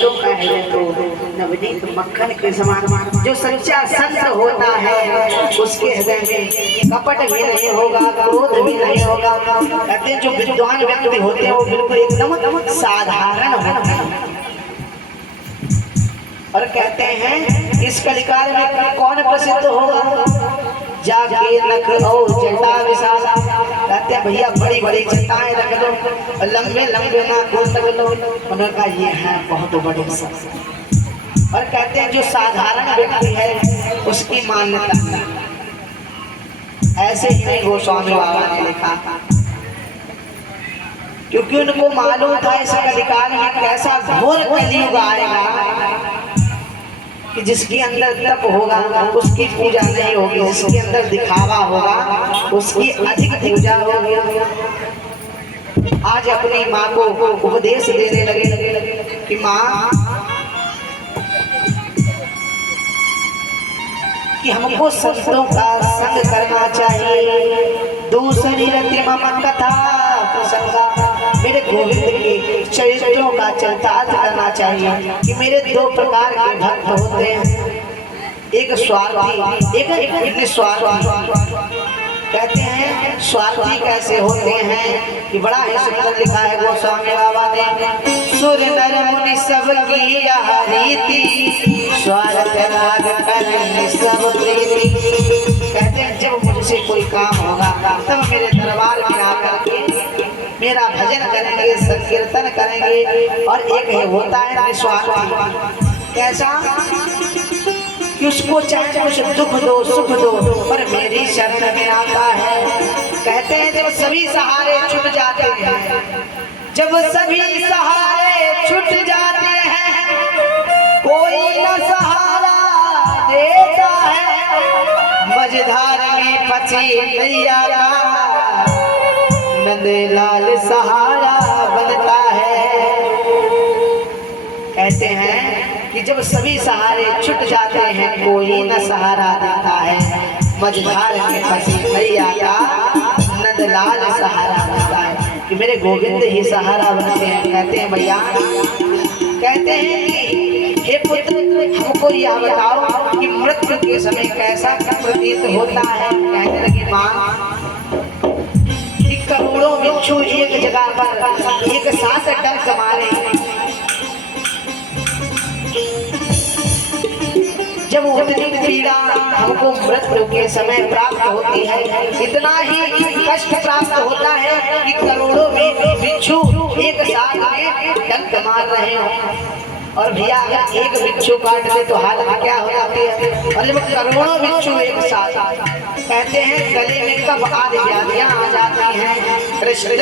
शब्दों का है तो नवनीत मक्खन के समान। जो सच्चा संत होता है उसके हृदय में कपट भी नहीं होगा, क्रोध भी नहीं होगा। कहते हैं जो विद्वान व्यक्ति होते हैं वो बिल्कुल एकदम साधारण होते हैं। और कहते हैं इस कलिकाल में कौन प्रसिद्ध होगा? जाके नख और जटा विशाल। कहते हैं भैया बड़ी बड़ी जटाएं रख लो और लंबे लंबे नाखून रख लो। उन्होंने कहा ये है बहुत बड़े संत। और कहते हैं जो साधारण व्यक्ति है उसकी मान्यता नहीं। ऐसे ही नहीं गोस्वामी बाबा ने लिखा, क्योंकि उनको मालूम था इस कलिकाल में कैसा घोर कलयुग आएगा कि जिसके अंदर तप होगा उसकी पूजा नहीं होगी, जिसके अंदर दिखावा होगा उसकी अधिक पूजा होगी। आज अपनी माँ को उपदेश देने लगे कि माँ कि हमको संतों का संग करना चाहिए। दूसरी रति मम कथा प्रसंगा, मेरे गोविंद के चरित्रों का चरितार्थ करना चाहिए कि मेरे दो प्रकार के भक्त होते हैं, एक स्वार्थी एक निस्वार्थी। कहते हैं स्वार्थी कैसे होते हैं कि बड़ा ही सुंदर लिखा है गोस्वामी बाबा ने, सुर नर मुनि सबकी यह रीति, स्वार्थ राग करने सब प्रीति। कहते हैं जब मुझसे कोई काम होगा तब मेरे दरबार में आकर के मेरा भजन करेंगे, संकीर्तन करेंगे। और एक है होता है निस्वार्थी। कैसा कि उसको चाहे कुछ दुख दो सुख दो पर मेरी शरण में आता है। कहते हैं जब सभी सहारे छूट जाते हैं, जब सभी सहारे छूट जाते हैं, कोई न सहारा देता है, मझधार में फंसी नैया का नंदलाल सहारा बनता है। कहते हैं कि जब सभी सहारे छूट जाते हैं कोई न सहारा देता है, मझधार में फंसी नैया का नंदलाल सहारा बनता है कि मेरे गोविंद ही सहारा बनते हैं। कहते हैं भैया, कहते हैं कि हे पुत्र हमको यह बताओ कि मृत्यु के समय कैसा प्रतीत होता है। कहने लगी माँ कि करोड़ों बिच्छू एक जगह पर एक साथ डंक मारे, जब उतनी पीड़ा हमको मृत्यु के समय प्राप्त होती है, इतना ही कष्ट प्राप्त होता है कि करोड़ों बिच्छू एक साथ में डंक मार रहे हो। और भैया अगर एक बिच्छू काट दे तो हालत क्या हो जाती है, और जब करोड़ों बिच्छू एक साथ, कहते हैं गले में कब आदि व्याधियां आ जाती हैं। कृष्ण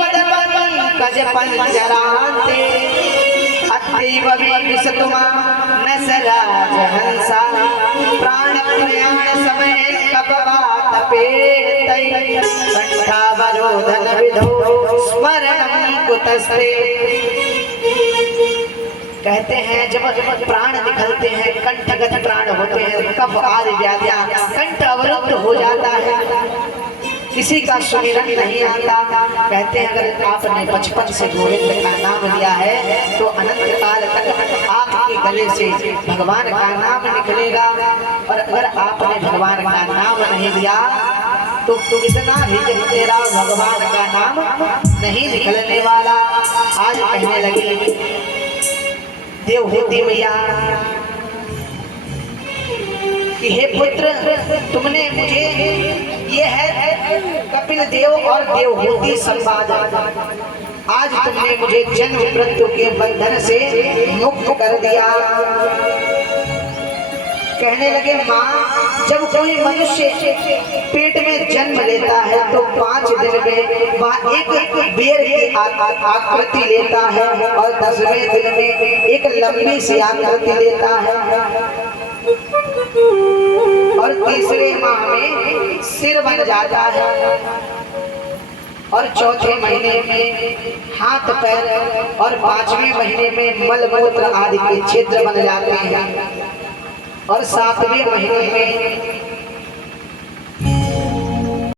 पद पंकज पंजरांते अतीव विसतुमा नसराज हंसा, प्राण प्रयाण समय कपवात पेतै, कंठावरोधन विधो स्मरणं कुतस्ते। कहते हैं जब प्राण निकलते हैं, कंठगत प्राण होते हैं, कफ आदि व्याधियां, कंठ अवरुद्ध हो जाता है, किसी का सुमिरन नहीं आता। कहते हैं अगर आपने बचपन से गोविंद का नाम लिया है तो अनंत काल तक आपके गले से भगवान का नाम निकलेगा। और अगर आपने भगवान का नाम नहीं लिया तो कितना भी जब तेरा भगवान का नाम नहीं निकलने वाला। आज कहने लगी देवहूति मैया कि हे पुत्र तुमने मुझे, ये है कपिल देव और देवहूति संवाद, आज तुमने मुझे जन्म मृत्यु के बंधन से मुक्त कर दिया। कहने लगे माँ जब कोई मनुष्य पेट में जन्म लेता है तो 5 दिन में वह एक बेर की आकृति लेता है और 10वें दिन में एक लंबी सी आकृति लेता है और तीसरे माह में सिर बन जाता है और चौथे महीने में हाथ पैर और 5वें महीने में मल मूत्र आदि के छिद्र बन जाते हैं और 7वें महीने में